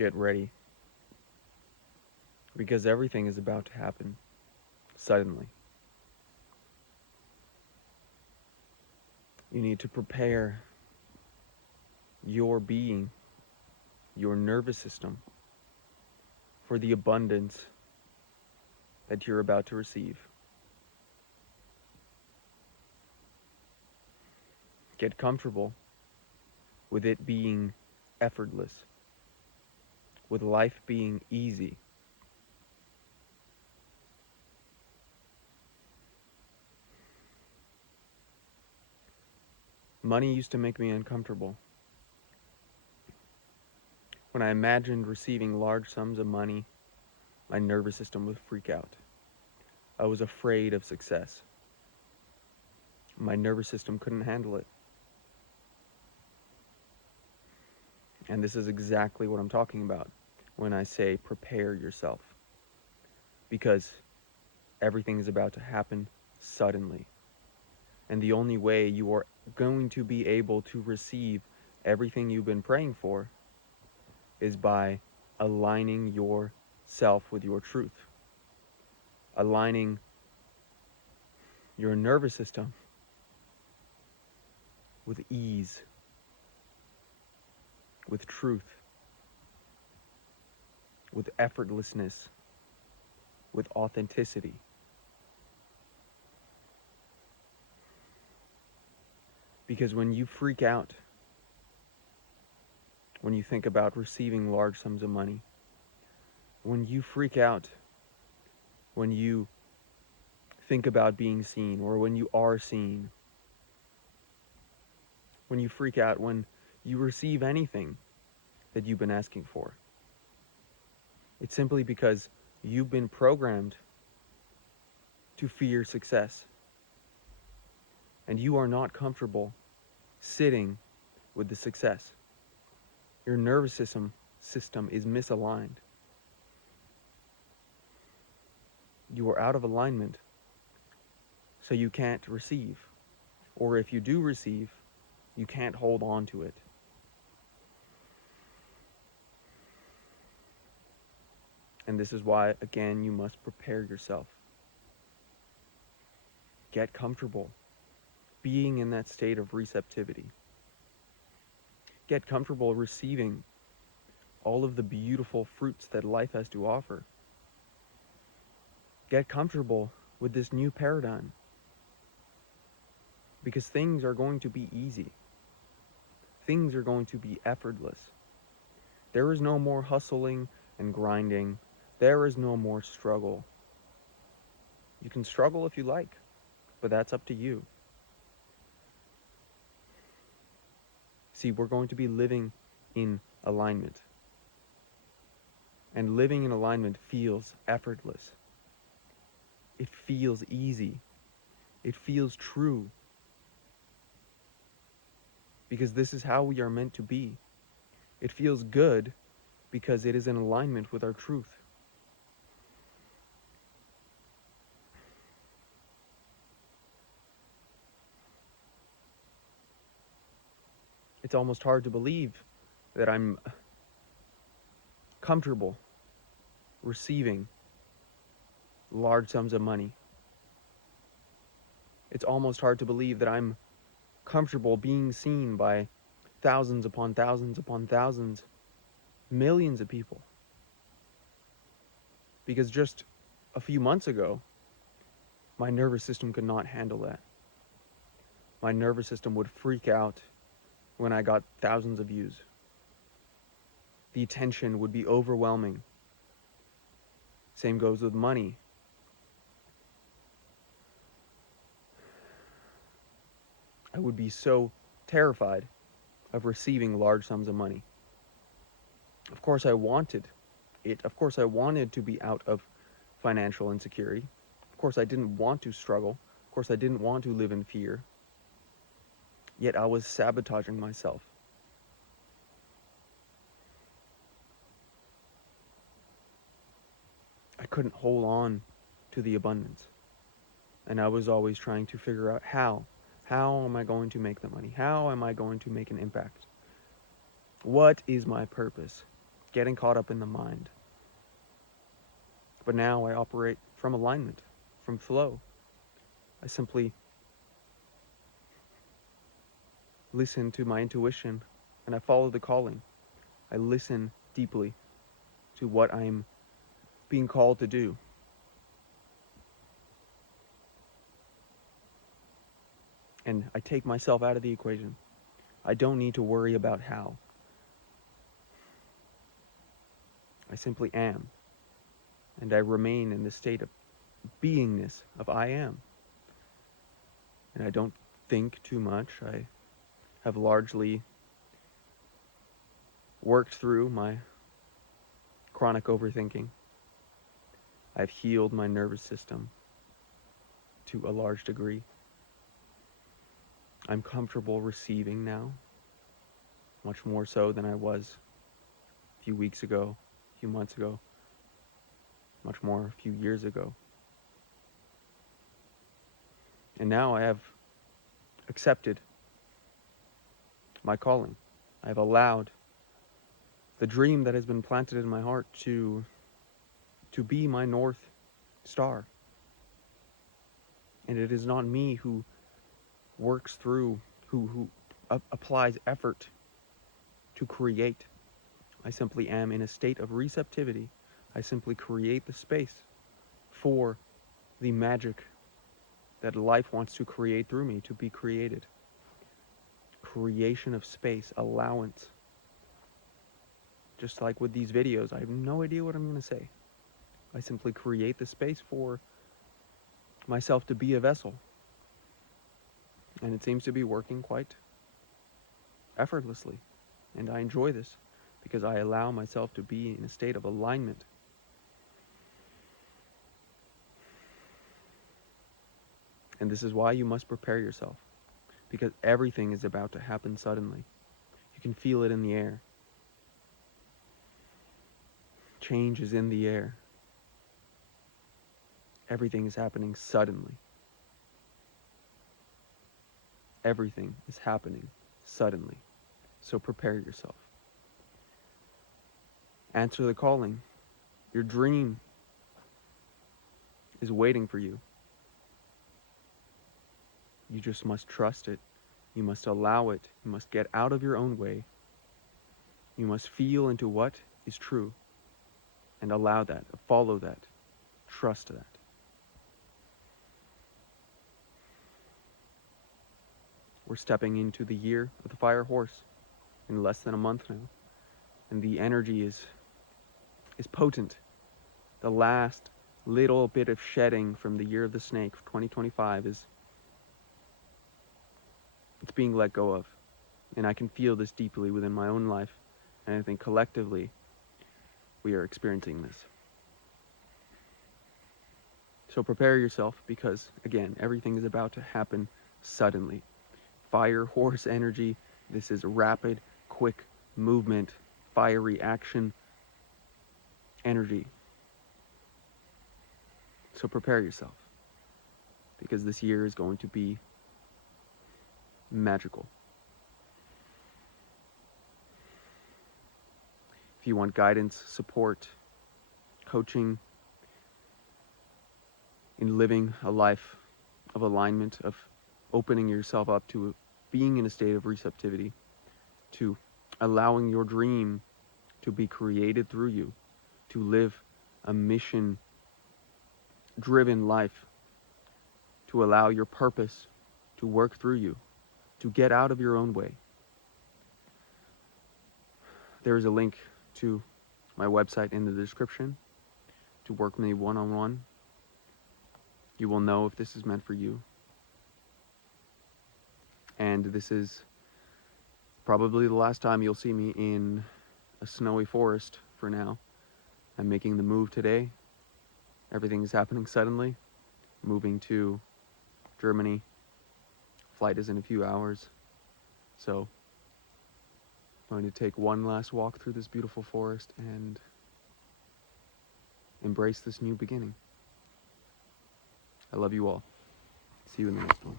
Get ready, because everything is about to happen suddenly. You need to prepare your being, your nervous system, for the abundance that you're about to receive. Get comfortable with it being effortless, with life being easy. Money used to make me uncomfortable. When I imagined receiving large sums of money, my nervous system would freak out. I was afraid of success. My nervous system couldn't handle it. And this is exactly what I'm talking about when I say prepare yourself. Because everything is about to happen suddenly. And the only way you are going to be able to receive everything you've been praying for is by aligning yourself with your truth, aligning your nervous system with ease, with truth, with effortlessness, with authenticity. Because when you freak out, when you think about receiving large sums of money, when you freak out, when you think about being seen, or when you are seen, when you freak out, when you receive anything that you've been asking for, it's simply because you've been programmed to fear success. And you are not comfortable sitting with the success. Your nervous system is misaligned. You are out of alignment, so you can't receive. Or if you do receive, you can't hold on to it. And this is why, again, you must prepare yourself. Get comfortable being in that state of receptivity. Get comfortable receiving all of the beautiful fruits that life has to offer. Get comfortable with this new paradigm, because things are going to be easy. Things are going to be effortless. There is no more hustling and grinding. There is no more struggle. You can struggle if you like, but that's up to you. See, we're going to be living in alignment. And living in alignment feels effortless. It feels easy. It feels true. Because this is how we are meant to be. It feels good because it is in alignment with our truth. It's almost hard to believe that I'm comfortable receiving large sums of money. It's almost hard to believe that I'm comfortable being seen by thousands upon thousands upon thousands, millions of people. Because just a few months ago, my nervous system could not handle that. My nervous system would freak out when I got thousands of views. The attention would be overwhelming. Same goes with money. I would be so terrified of receiving large sums of money. Of course, I wanted it. Of course, I wanted to be out of financial insecurity. Of course, I didn't want to struggle. Of course, I didn't want to live in fear. Yet I was sabotaging myself. I couldn't hold on to the abundance. And I was always trying to figure out how. How am I going to make the money? How am I going to make an impact? What is my purpose? getting caught up in the mind. But now I operate from alignment, from flow. I simply listen to my intuition and I follow the calling. I listen deeply to what I'm being called to do. And I take myself out of the equation. I don't need to worry about how. I simply am. And I remain in the state of beingness, of I am. And I don't think too much. I have largely worked through my chronic overthinking. I've healed my nervous system to a large degree. I'm comfortable receiving now, much more so than I was a few weeks ago, a few months ago, much more a few years ago. And now I have accepted my calling. I have allowed the dream that has been planted in my heart to be my North Star. And it is not me who works through, who applies effort to create. I simply am in a state of receptivity. I simply create the space for the magic that life wants to create through me to be created. Creation of space, allowance. Just like with these videos, I have no idea what I'm going to say. I simply create the space for myself to be a vessel. And it seems to be working quite effortlessly. And I enjoy this because I allow myself to be in a state of alignment. And this is why you must prepare yourself, because everything is about to happen suddenly. You can feel it in the air. Change is in the air. Everything is happening suddenly. Everything is happening suddenly. So prepare yourself. Answer the calling. Your dream is waiting for you. You just must trust it. You must allow it. You must get out of your own way. You must feel into what is true and allow that, follow that, trust that. We're stepping into the year of the fire horse in less than a month now. And the energy is potent. The last little bit of shedding from the year of the snake, 2025, it's being let go of. And I can feel this deeply within my own life. And I think collectively, we are experiencing this. So prepare yourself because, again, everything is about to happen suddenly. Fire horse energy. This is rapid, quick movement, fiery action energy. So prepare yourself because this year is going to be magical. If you want guidance, support, coaching in living a life of alignment, of opening yourself up to being in a state of receptivity, to allowing your dream to be created through you, to live a mission-driven life, to allow your purpose to work through you, to get out of your own way. There is a link to my website in the description to work with me one-on-one. You will know if this is meant for you. And this is probably the last time you'll see me in a snowy forest for now. I'm making the move today. Everything is happening suddenly. Moving to Germany. Flight is in a few hours. So I'm going to take one last walk through this beautiful forest and embrace this new beginning. I love you all. See you in the next one.